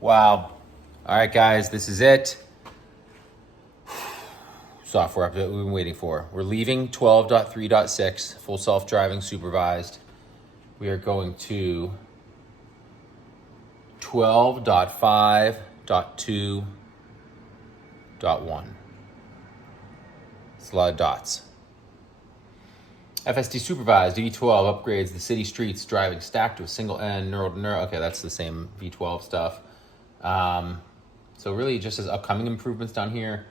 Wow. All right, guys, this is it. Software update we've been waiting for. We're leaving 12.3.6, full self-driving supervised. We are going to 12.5.2.1. It's a lot of dots. FSD Supervised, V12 upgrades the city streets, driving stacked to a single end, neural to neural. Okay, that's the same V12 stuff. So really just as upcoming improvements down here.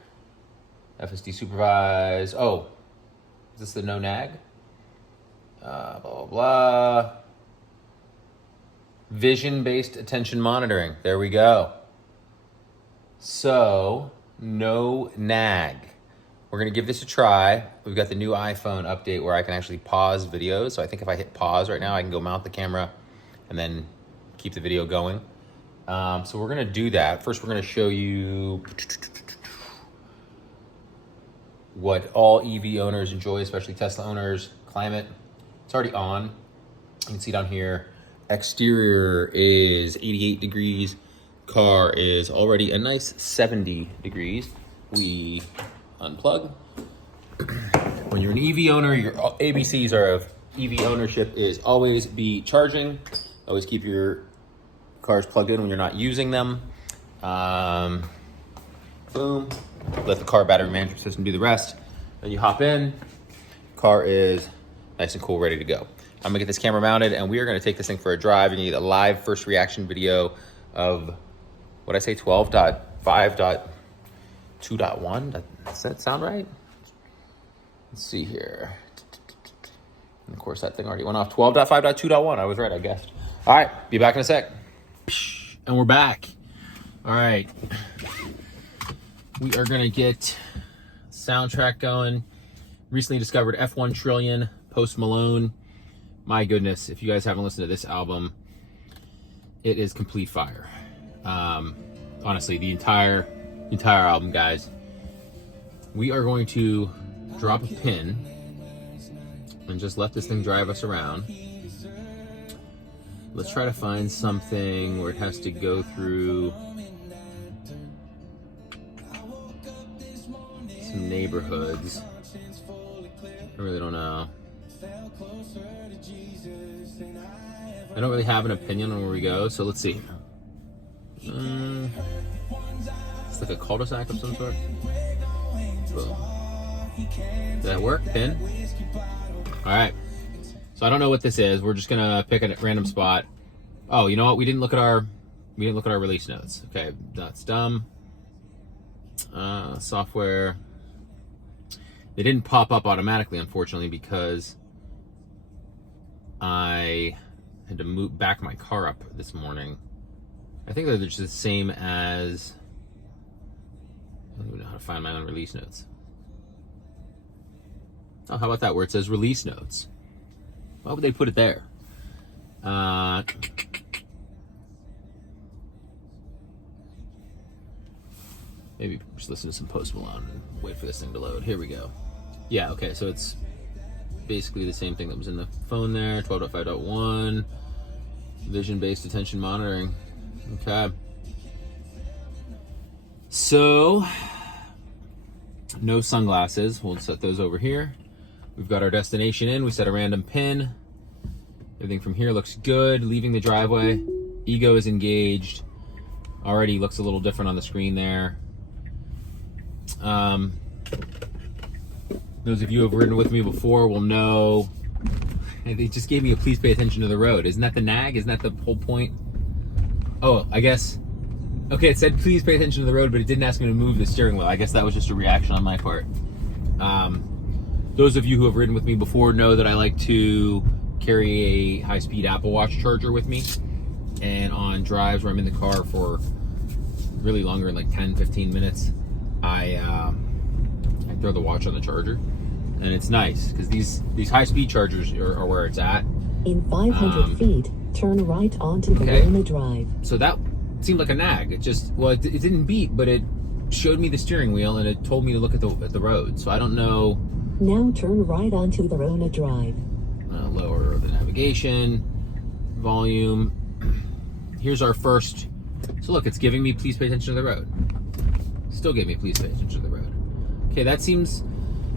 FSD Supervised. Oh, is this the no nag? Blah, blah, blah. Vision-based attention monitoring. There we go. So, no nag. We're going to give this a try. We've got the new iPhone update where I can actually pause videos. So I think if I hit pause right now, I can go mount the camera and then keep the video going. So we're going to do that. First, we're going to show you what all EV owners enjoy, especially Tesla owners. Climate. It's already on. You can see down here. Exterior is 88 degrees. Car is already a nice 70 degrees. We unplug. When you're an EV owner, your ABCs are of EV ownership is always be charging. Always keep your cars plugged in when you're not using them. Boom. Let the car battery management system do the rest. Then you hop in. Car is nice and cool, ready to go. I'm gonna get this camera mounted and we are gonna take this thing for a drive. You need a live first reaction video of, what I say, 12.5.2.1. Does that sound right? Let's see here. And of course, that thing already went off. 12.5.2.1. I was right, I guessed. All right, be back in a sec. And we're back. All right. We are gonna get soundtrack going. Recently discovered F1 Trillion, Post Malone. My goodness, if you guys haven't listened to this album, it is complete fire. Honestly, the entire album, guys. We are going to drop a pin and just let this thing drive us around. Let's try to find something where it has to go through some neighborhoods. I really don't know. I don't really have an opinion on where we go, so let's see. It's like a cul-de-sac of some sort. Boom. Did that work? Pin? Alright. So I don't know what this is. We're just gonna pick a random spot. Oh, you know what? We didn't look at our release notes. Okay, that's dumb. Software. They didn't pop up automatically, unfortunately, because I had to move back my car up this morning. I think they're just the same as, I don't even know how to find my own release notes. Oh, how about that, where it says release notes? Why would they put it there? Maybe just listen to some Post Malone and wait for this thing to load. Here we go. Yeah, okay, so it's basically the same thing that was in the phone there. 12.5.1, vision-based attention monitoring. Okay. So, no sunglasses. We'll set those over here. We've got our destination in. We set a random pin. Everything from here looks good. Leaving the driveway. Ego is engaged. Already looks a little different on the screen there. Those of you who have ridden with me before will know. They just gave me a please pay attention to the road. Isn't that the nag? Isn't that the whole point? Oh, I guess. Okay, it said please pay attention to the road, but it didn't ask me to move the steering wheel. I guess that was just a reaction on my part. Those of you who have ridden with me before know that I like to carry a high-speed Apple Watch charger with me. And on drives where I'm in the car for really longer, like 10, 15 minutes, I throw the watch on the charger. And it's nice, because these high-speed chargers are where it's at. In 500 feet, turn right onto Corona Drive. So that seemed like a nag. It just, well, it didn't beep, but it showed me the steering wheel and it told me to look at the road. So I don't know. Now turn right onto Corona Drive. Lower the navigation, volume. Here's our first So look, it's giving me please pay attention to the road. Still giving me please pay attention to the road. Okay, that seems,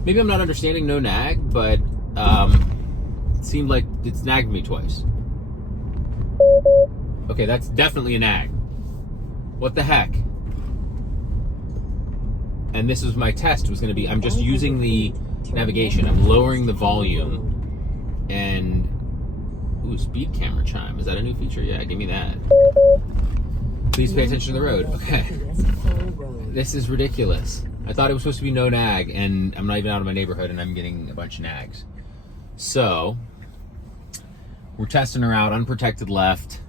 maybe I'm not understanding no nag, but it seemed like it's nagged me twice. Okay, that's definitely a nag. What the heck? And this was my test, was going to be, I'm just using the navigation. I'm lowering the volume. And, ooh, speed camera chime. Is that a new feature? Yeah, give me that. Please pay attention to the road. Okay. This is ridiculous. I thought it was supposed to be no nag, and I'm not even out of my neighborhood, and I'm getting a bunch of nags. So, we're testing her out, unprotected left,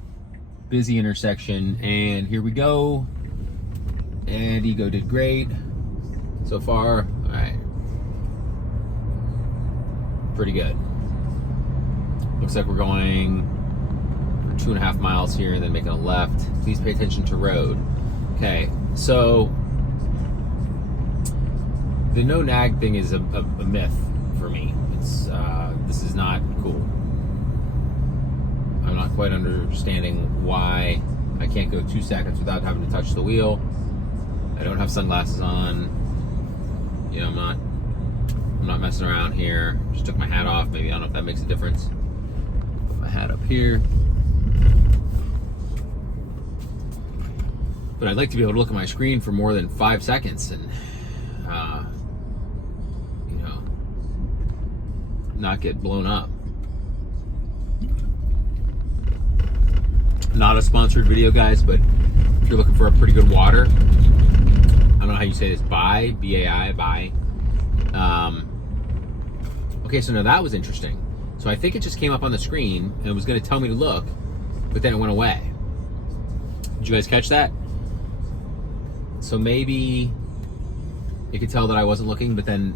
busy intersection, and here we go. And Ego did great so far. All right. Pretty good. Looks like we're going for 2.5 miles here and then making a left. Please pay attention to road. Okay, so the no nag thing is a myth for me. It's this is not cool. I'm not quite understanding why I can't go 2 seconds without having to touch the wheel. I don't have sunglasses on. You know, I'm not messing around here. Just took my hat off. Maybe, I don't know if that makes a difference. Put my hat up here. But I'd like to be able to look at my screen for more than 5 seconds and, you know, not get blown up. Not a sponsored video, guys, but if you're looking for a pretty good water, I don't know how you say this, Bai, B-A-I, Bai. Okay, so now that was interesting. So I think it just came up on the screen and it was going to tell me to look, but then it went away. Did you guys catch that? So maybe it could tell that I wasn't looking, but then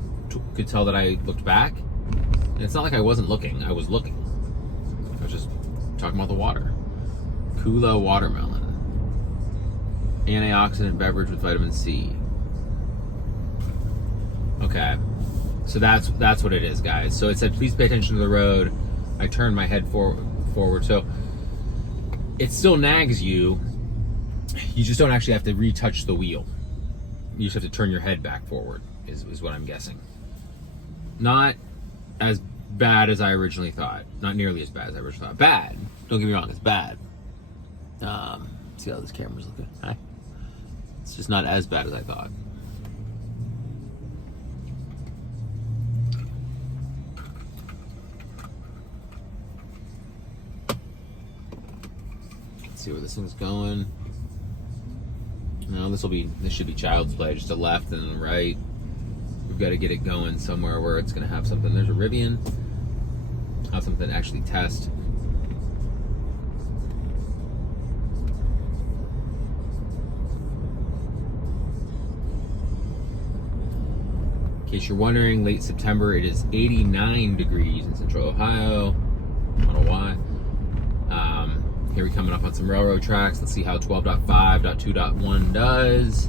could tell that I looked back. And it's not like I wasn't looking, I was looking. I was just talking about the water. Kula watermelon. Antioxidant beverage with vitamin C. Okay, so that's what it is, guys. So it said, please pay attention to the road. I turned my head forward. So it still nags you. You just don't actually have to retouch the wheel. You just have to turn your head back forward, is what I'm guessing. Not as bad as I originally thought. Not nearly as bad as I originally thought. Bad. Don't get me wrong, it's bad. See how this camera's looking. Hi. It's just not as bad as I thought. Let's see where this thing's going. No, this should be child's play. Just a left and a right. We've got to get it going somewhere where it's going to have something. There's a Rivian. Have something to actually test. In case you're wondering, late September, it is 89 degrees in Central Ohio. I don't know why. Here we're coming up on some railroad tracks. Let's see how 12.5.2.1 does.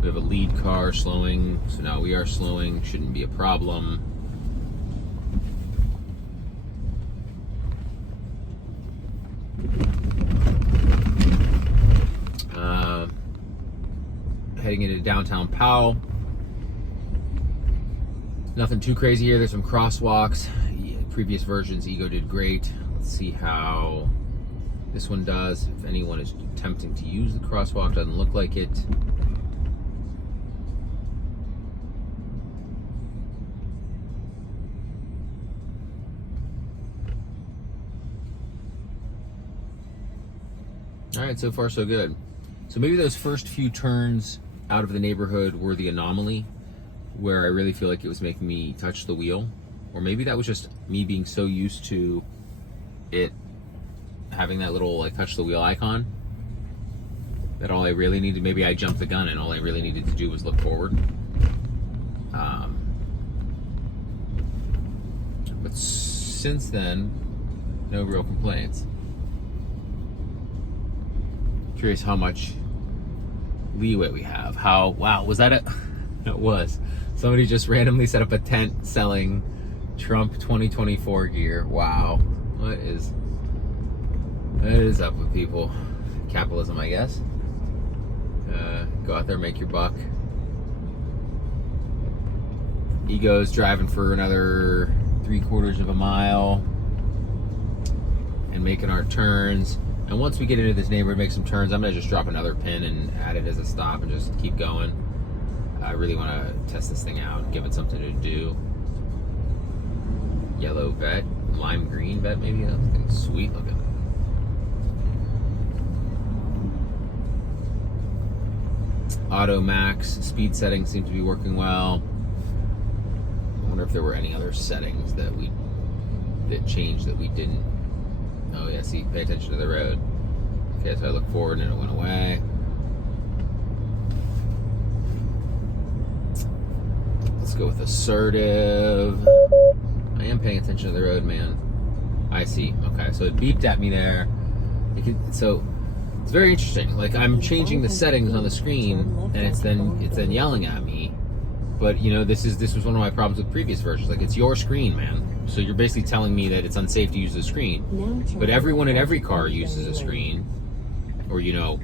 We have a lead car slowing, so now we are slowing. Shouldn't be a problem. Heading into downtown Powell. Nothing too crazy here. There's some crosswalks. Previous versions, Ego did great. Let's see how this one does. If anyone is attempting to use the crosswalk, doesn't look like it. All right, so far so good. So maybe those first few turns out of the neighborhood were the anomaly, where I really feel like it was making me touch the wheel. Or maybe that was just me being so used to it having that little like touch the wheel icon that all I really needed, maybe I jumped the gun and all I really needed to do was look forward. But since then, no real complaints. Curious how much leeway we have. Wow, was that it? It was. Somebody just randomly set up a tent selling Trump 2024 gear. Wow. What is up with people? capitalism, I guess. Go out there, make your buck. Ego's driving for another 3/4 of a mile and making our turns. And once we get into this neighborhood, make some turns, I'm gonna just drop another pin and add it as a stop and just keep going. I really want to test this thing out, give it something to do. Yellow vet, lime green vet, maybe. That thing's sweet looking. Auto max speed settings seem to be working well. I wonder if there were any other settings that changed that we didn't. Oh yeah, see, pay attention to the road. Okay, so I look forward and it went away. Let's go with assertive. I am paying attention to the road, man. I see. Okay, so it beeped at me there. So it's very interesting. Like, I'm changing the settings on the screen, and it's then yelling at me. But you know, this was one of my problems with previous versions. Like, it's your screen, man. So you're basically telling me that it's unsafe to use the screen. But everyone in every car uses a screen, or you know,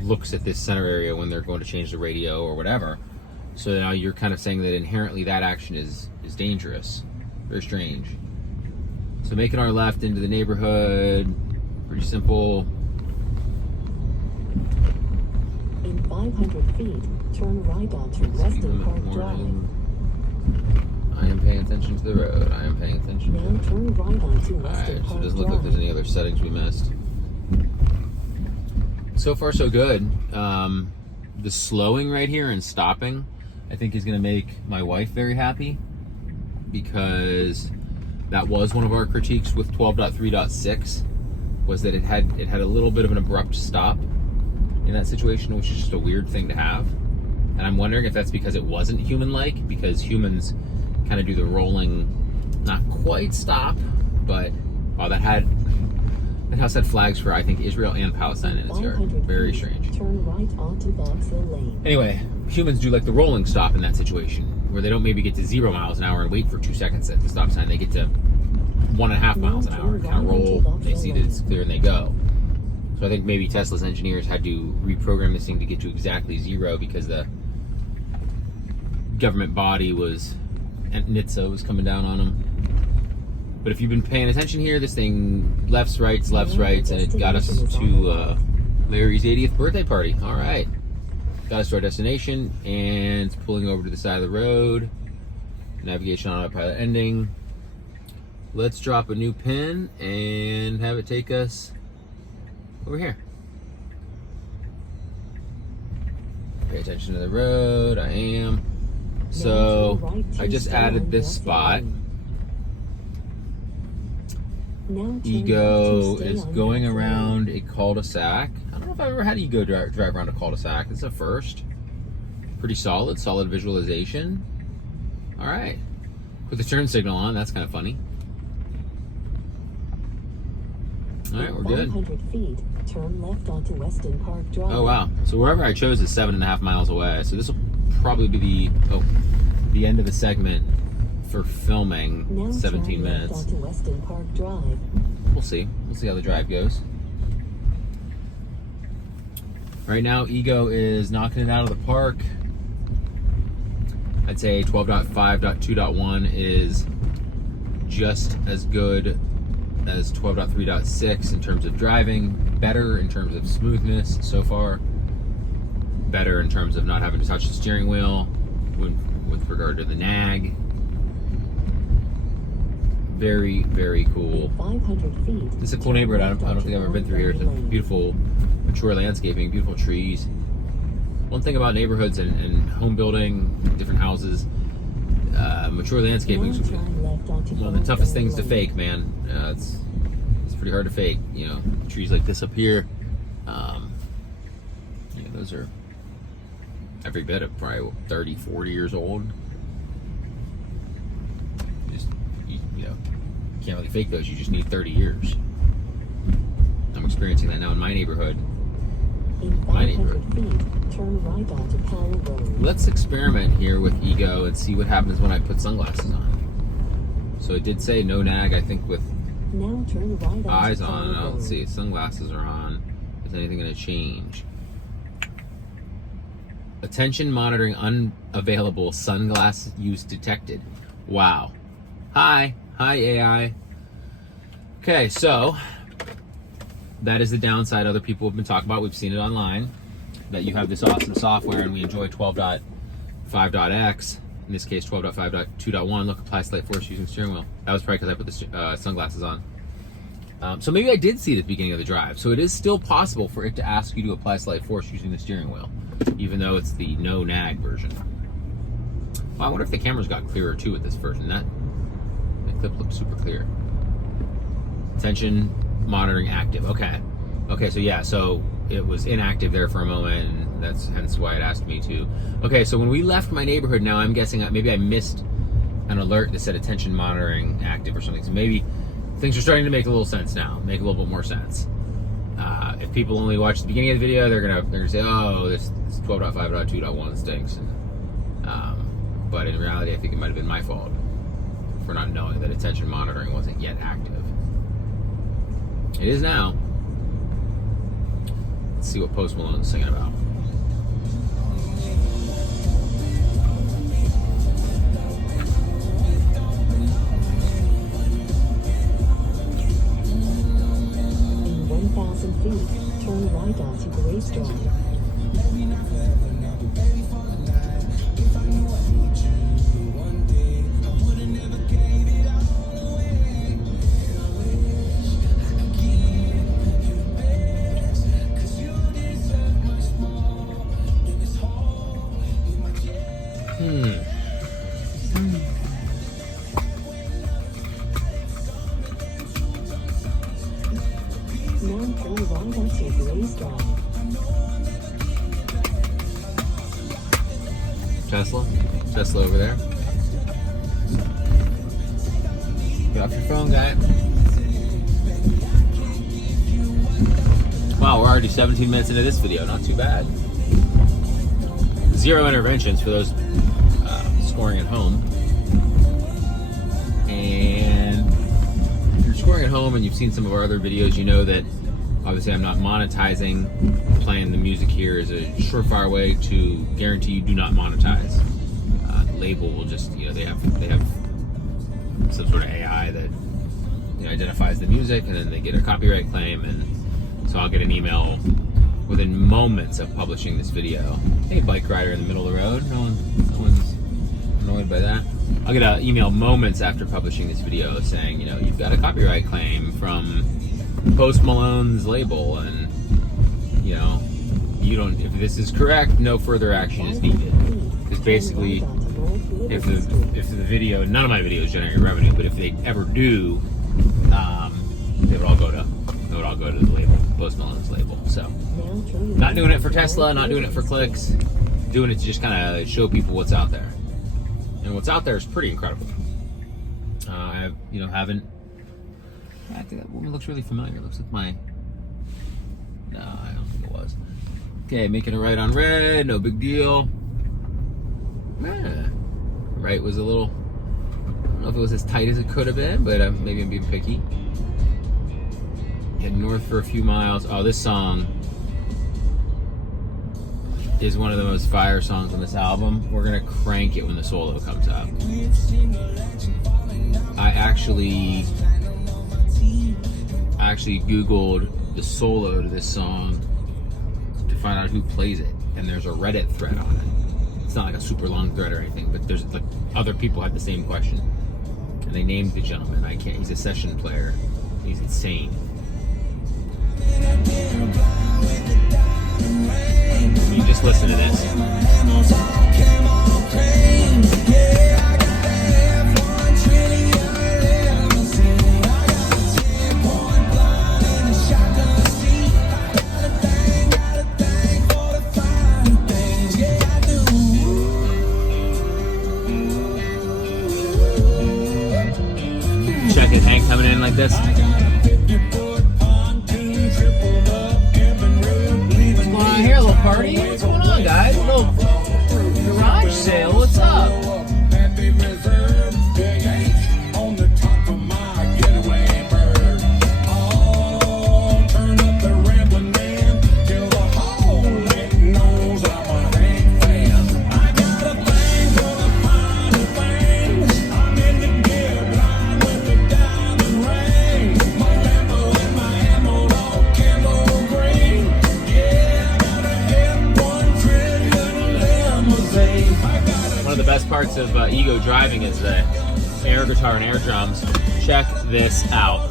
looks at this center area when they're going to change the radio or whatever. So now you're kind of saying that inherently that action is dangerous. Very strange. So making our left into the neighborhood, pretty simple. In 500 feet, turn right onto Weston Park Drive. I am paying attention to the road. I am paying attention. Now turn right onto Weston Alright, so it Park doesn't look like there's any other settings we missed. So far, so good. The slowing right here and stopping, I think, is going to make my wife very happy, because that was one of our critiques with 12.3.6, was that it had a little bit of an abrupt stop in that situation, which is just a weird thing to have. And I'm wondering if that's because it wasn't human-like, because humans kind of do the rolling, not quite stop, but that house had flags for, I think, Israel and Palestine in its yard. Very strange. Turn right onto Box Hill Lane. Anyway, humans do like the rolling stop in that situation, where they don't maybe get to 0 miles an hour and wait for 2 seconds at the stop sign. They get to 1.5 miles an hour and kind of roll. They see that it's clear and they go. So I think maybe Tesla's engineers had to reprogram this thing to get to exactly 0, because the government body NHTSA was coming down on them. But if you've been paying attention here, this thing lefts, rights, and it got us to Larry's 80th birthday party. All right. Got us to our destination, and it's pulling over to the side of the road. Navigation on autopilot ending. Let's drop a new pin and have it take us over here. Pay attention to the road. I am. So I just added this spot. Ego is going around a cul-de-sac. I don't know if I've ever had Ego drive around a cul-de-sac. It's a first. Pretty solid visualization. All right. Put the turn signal on. That's kind of funny. All right, we're good. 500 feet, turn left onto Weston Park Drive. Oh, wow. So wherever I chose is 7.5 miles away. So this will probably be the end of the segment for filming. Now 17 turn left minutes. onto Weston Park Drive. We'll see. We'll see how the drive goes. Right now, Ego is knocking it out of the park. I'd say 12.5.2.1 is just as good as 12.3.6 in terms of driving, better in terms of smoothness so far, better in terms of not having to touch the steering wheel with regard to the nag. Very, very cool. 500 feet. This is a cool neighborhood. I don't think I've ever been through here. It's beautiful, mature landscaping, beautiful trees. One thing about neighborhoods and home building, different houses, mature landscaping is one of the toughest things to fake, man. It's pretty hard to fake. You know, trees like this up here, those are every bit of probably 30, 40 years old. You can't really fake those. You just need 30 years. I'm experiencing that now in my neighborhood. In 500 feet, turn right onto Powell Road. Let's experiment here with Ego and see what happens when I put sunglasses on. So it did say no nag, I think, with now turn right eyes on. Powell Let's Road. see, sunglasses are on. It Is anything going to change? Attention monitoring unavailable sunglass use detected. Wow. Hi AI. Okay, so that is the downside other people have been talking about. We've seen it online, that you have this awesome software and we enjoy 12.5.x, in this case 12.5.2.1. Look, apply slight force using steering wheel. That was probably because I put the sunglasses on. So maybe I did see it at the beginning of the drive. So it is still possible for it to ask you to apply slight force using the steering wheel, even though it's the no nag version. Well, I wonder if the cameras got clearer too with this version. That clip looked super clear. Attention monitoring active. Okay, so yeah, so it was inactive there for a moment, and that's hence why it asked me to. Okay, so when we left my neighborhood, now I'm guessing maybe I missed an alert that said attention monitoring active or something. So maybe things are starting to make a little sense now, make a little bit more sense. If people only watch the beginning of the video, they're gonna say, oh, this 12.5.2.1 stinks. But in reality, I think it might have been my fault for not knowing that attention monitoring wasn't yet active. It is now. Let's see what Post Malone's singing about. In 1,000 feet, turn right onto Grace Drive. Now turn right onto Grace Drive. Tesla over there. Get off your phone, guy. Wow, we're already 17 minutes into this video. Not too bad. 0 interventions for those scoring at home. And if you're scoring at home and you've seen some of our other videos, you know that obviously I'm not monetizing. Playing the music here is a surefire way to guarantee you do not monetize. The label will just, they have some sort of AI that identifies the music, and then they get a copyright claim, and so I'll get an email within moments of publishing this video. Hey, bike rider in the middle of the road. No one's annoyed by that. I'll get an email moments after publishing this video saying, you've got a copyright claim from Post Malone's label, and if this is correct, no further action is needed. Because basically, if the video, none of my videos generate revenue, but if they ever do, they would all go to the label, Post Malone's label. So, not doing it for Tesla, not doing it for clicks, doing it to just kind of show people what's out there. And what's out there is pretty incredible. I think that woman looks really familiar. It looks like no, I don't think it was. Okay, making a right on red, no big deal. Right was a little, I don't know if it was as tight as it could have been, but maybe I'm being picky. Heading north for a few miles. Oh, this song is one of the most fire songs on this album. We're gonna crank it when the solo comes up. I actually Googled the solo to this song to find out who plays it, and there's a Reddit thread on it. It's not like a super long thread or anything, but there's like other people had the same question, and they named the gentleman. He's a session player. He's insane. You just listen to this. Check it, Hank coming in like this. Here, a little party? What's going on, guys? A little garage sale. What's up? parts of ego driving is the air guitar and air drums. Check this out.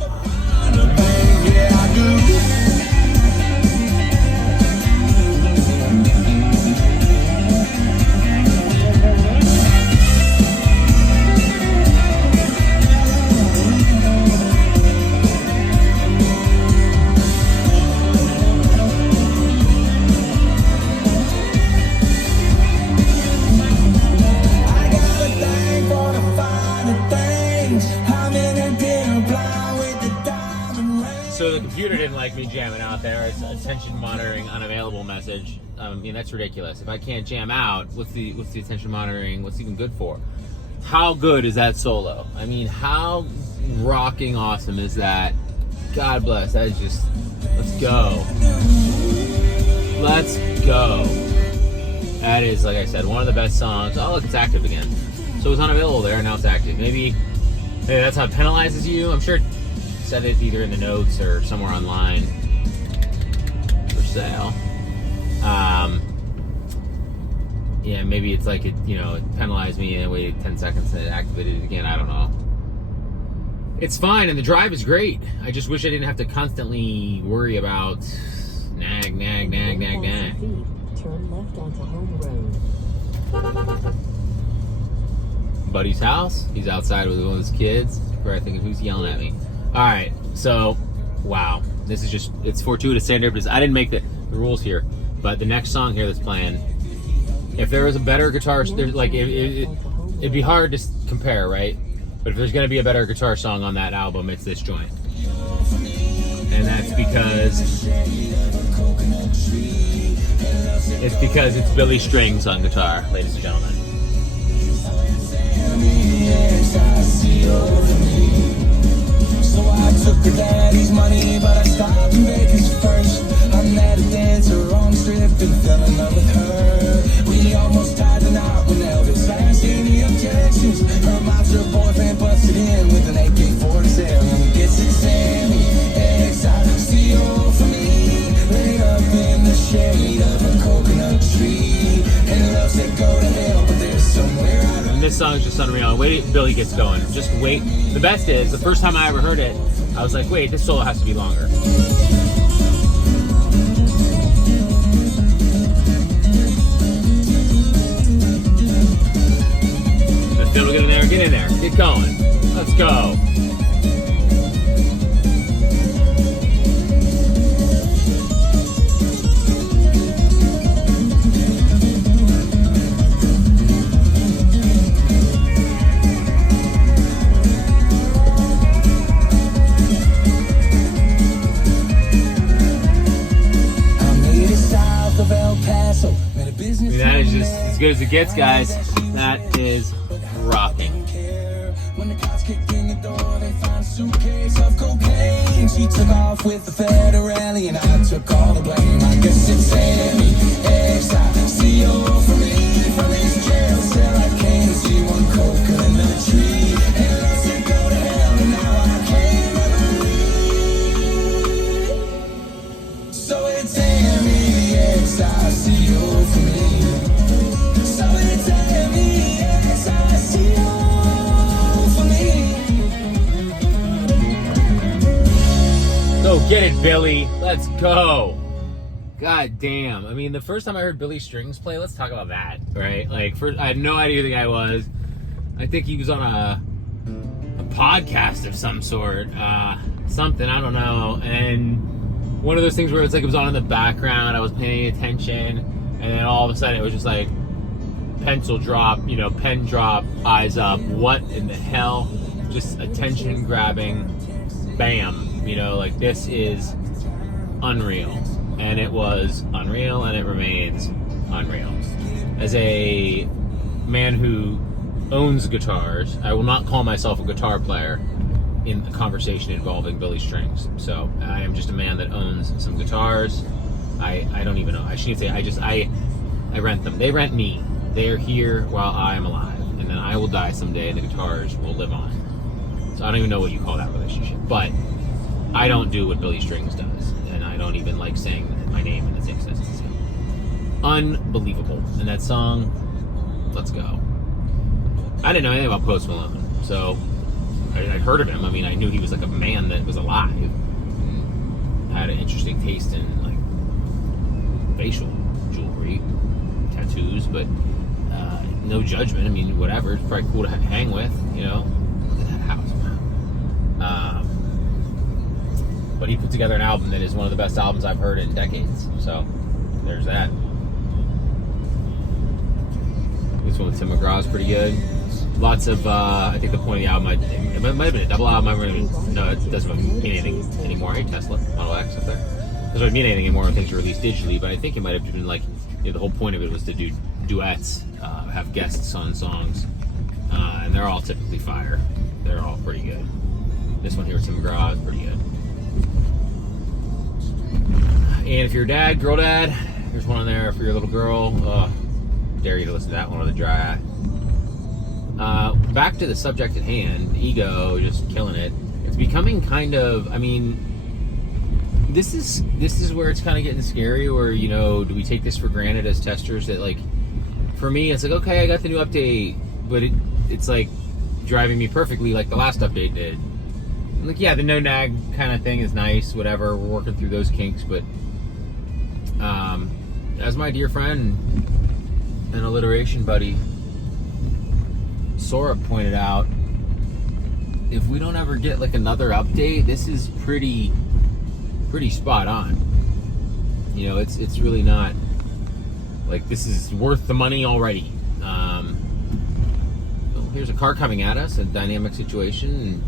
So the computer didn't like me jamming out there. It's attention monitoring unavailable message. I mean, that's ridiculous. If I can't jam out, what's the attention monitoring? What's it even good for? How good is that solo? I mean, how rocking awesome is that? God bless. That is just, let's go. Let's go. That is, like I said, one of the best songs. Oh, look, it's active again. So it was unavailable there, and now it's active. Maybe that's how it penalizes you. I'm sure it said it either in the notes or somewhere online for sale. Yeah, maybe it's like it penalized me and waited 10 seconds and it activated it again. I don't know. It's fine, and the drive is great. I just wish I didn't have to constantly worry about nag. Turn left onto Home Road. Buddy's house. He's outside with one of his kids. Probably thinking, who's yelling at me? All right, so wow, this is just, it's fortuitous serendipitous. I didn't make the rules here, but the next song here that's playing, if there was a better guitar, there's like it'd be hard to compare, right? But if there's gonna be a better guitar song on that album, it's this joint, and that's because it's Billy Strings on guitar, ladies and gentlemen. So I took her daddy's money, but I stopped in Vegas first. I met a dancer on the strip and fell in love with her. We almost tied the knot when Elvis asked any objections. Her monster boyfriend busted in with an AK-47. Gets it Sammy, X-I-C-O for me. Laid up in the shade of a coconut tree. And love said go to hell, but there's somewhere I don't. This song's just unreal. Wait till Billy gets going. Just wait. The best is, the first time I ever heard it, I was like, wait, this solo has to be longer. Let's get in there, get in there, get going. Let's go. That is just as good as it gets, guys. That is rocking. When the cops kicked in the door, they found a suitcase of cocaine. She took off with the federale, and I took all the blame. I guess it's Sammy, X-I-C-O for me. From his jail cell, I came to see one coconut tree. And I said go to hell, and now I can't ever leave. So it's Sammy, X-I-C-O for me. So it's Sammy, X-I-C-O for me. Go get it, Billy. Let's go. God damn. I mean, the first time I heard Billy Strings play, let's talk about that, right? Like, first, I had no idea who the guy was. I think he was on a podcast of some sort. Something, I don't know. And one of those things where it's like it was on in the background, I was paying attention, and then all of a sudden it was just like pencil drop, pen drop, eyes up. What in the hell? Just attention grabbing. Bam. Like this is unreal. And it was unreal, and it remains unreal. As a man who owns guitars, I will not call myself a guitar player in a conversation involving Billy Strings. So I am just a man that owns some guitars. I don't even know. I shouldn't say I rent them. They rent me. They are here while I am alive, and then I will die someday, and the guitars will live on. So I don't even know what you call that relationship, but I don't do what Billy Strings does, and I don't even like saying my name in the same sentence as him. Unbelievable. And that song, let's go. I didn't know anything about Post Malone, so I heard of him. I mean, I knew he was like a man that was alive. Had an interesting taste in like facial jewelry, tattoos, but no judgment. I mean, whatever. It's probably cool to hang with, you know. Look at that house. But he put together an album that is one of the best albums I've heard in decades. So there's that. This one with Tim McGraw is pretty good. Lots of, I think the point of the album, it might have been a double album. No, it doesn't mean anything anymore. Hey, Tesla, Model X up there. It doesn't mean anything anymore when things are released digitally, but I think it might have been like, you know, the whole point of it was to do duets, have guests on songs, and they're all typically fire. They're all pretty good. This one here with Tim McGraw is pretty good. And if you're a dad, girl dad, there's one on there for your little girl. Dare you to listen to that one on the dry eye. Back to the subject at hand, ego, just killing it. It's becoming kind of, I mean, this is where it's kind of getting scary, where, you know, do we take this for granted as testers that, like, for me, it's like, okay, I got the new update, but it's like driving me perfectly like the last update did. And like, yeah, the no nag kind of thing is nice, whatever, we're working through those kinks, but as my dear friend and alliteration buddy Sora pointed out, if we don't ever get like another update, this is pretty spot on. You know, it's really not like this is worth the money already. Well, here's a car coming at us, a dynamic situation, and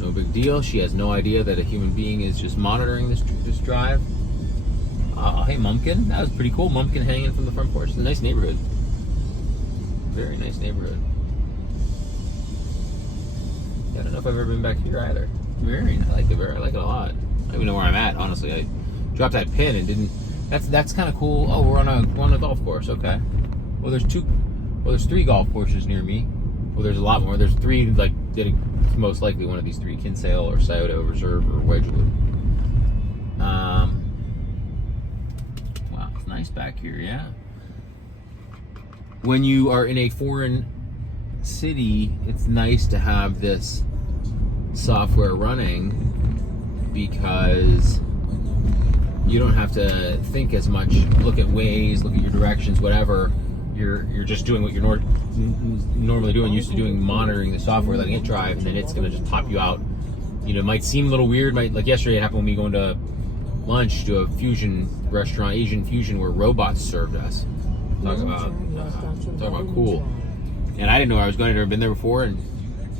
no big deal. She has no idea that a human being is just monitoring this drive. Hey, Mumpkin, that was pretty cool. Mumpkin hanging from the front porch. It's a nice neighborhood. Very nice neighborhood. Yeah, I don't know if I've ever been back here either. Very nice. I like it a lot. I don't even know where I'm at, honestly. I dropped that pin and didn't. That's kind of cool. Oh, we're on a golf course. Okay. Well, there's 3 golf courses near me. Well, there's a lot more. There's 3, like, it's most likely one of these 3, Kinsale or Scioto Reserve or Wedgwood. Wow, it's nice back here, yeah. When you are in a foreign city, it's nice to have this software running because you don't have to think as much, look at Waze, look at your directions, whatever. You're just doing what you're normally doing, used to doing, monitoring the software, letting it drive, and then it's going to just top you out. You know, it might seem a little weird. Like yesterday, it happened when we go into lunch to a fusion restaurant, Asian fusion, where robots served us. Talk about cool. And I didn't know where I was going. I'd never been there before, and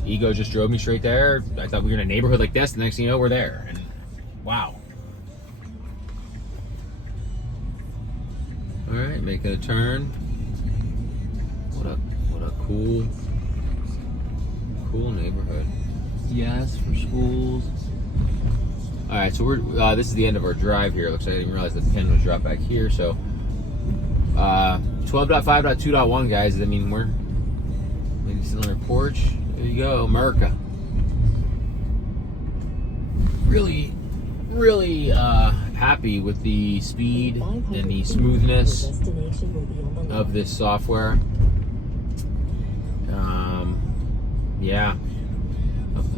ego just drove me straight there. I thought we were in a neighborhood like this. The next thing you know, we're there. And wow. All right, making a turn. What a cool neighborhood. Yes, for schools. All right, so we're this is the end of our drive here. Looks like I didn't realize the pin was dropped back here. So 12.5.2.1, guys. I mean, we're maybe sitting on our porch. There you go, America. Really happy with the speed and the smoothness of this software. Yeah, a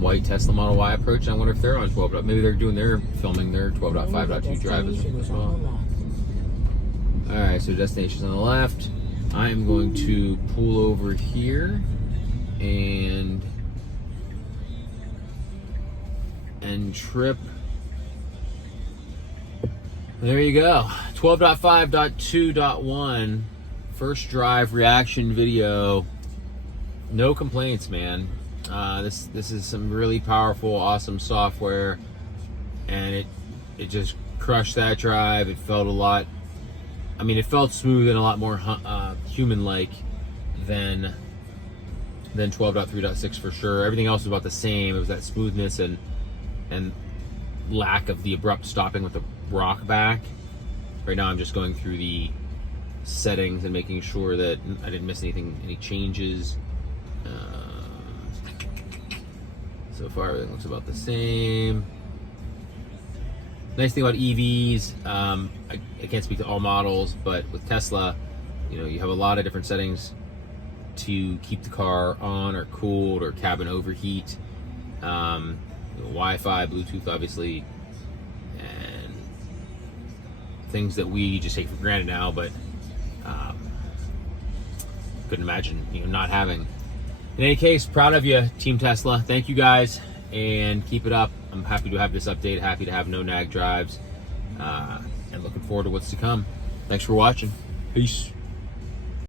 white Tesla Model Y approach. I wonder if they're on 12. Maybe they're filming their 12.5.2 drive as well. All right, so destination's on the left. I'm going to pull over here and trip. There you go. 12.5.2.1 first drive reaction video. No complaints, man. This is some really powerful, awesome software, and it just crushed that drive. It felt a lot. I mean, it felt smooth and a lot more human-like than 12.3.6 for sure. Everything else was about the same. It was that smoothness and lack of the abrupt stopping with the rock back. Right now I'm just going through the settings and making sure that I didn't miss anything, any changes. So far everything looks about the same. Nice thing about EVs, I can't speak to all models, but with Tesla, you know, you have a lot of different settings to keep the car on or cooled or cabin overheat. Wi-Fi, Bluetooth, obviously, and things that we just take for granted now, but couldn't imagine not having. In any case, proud of you, Team Tesla. Thank you guys, and keep it up. I'm happy to have this update, happy to have no nag drives, and looking forward to what's to come. Thanks for watching. Peace.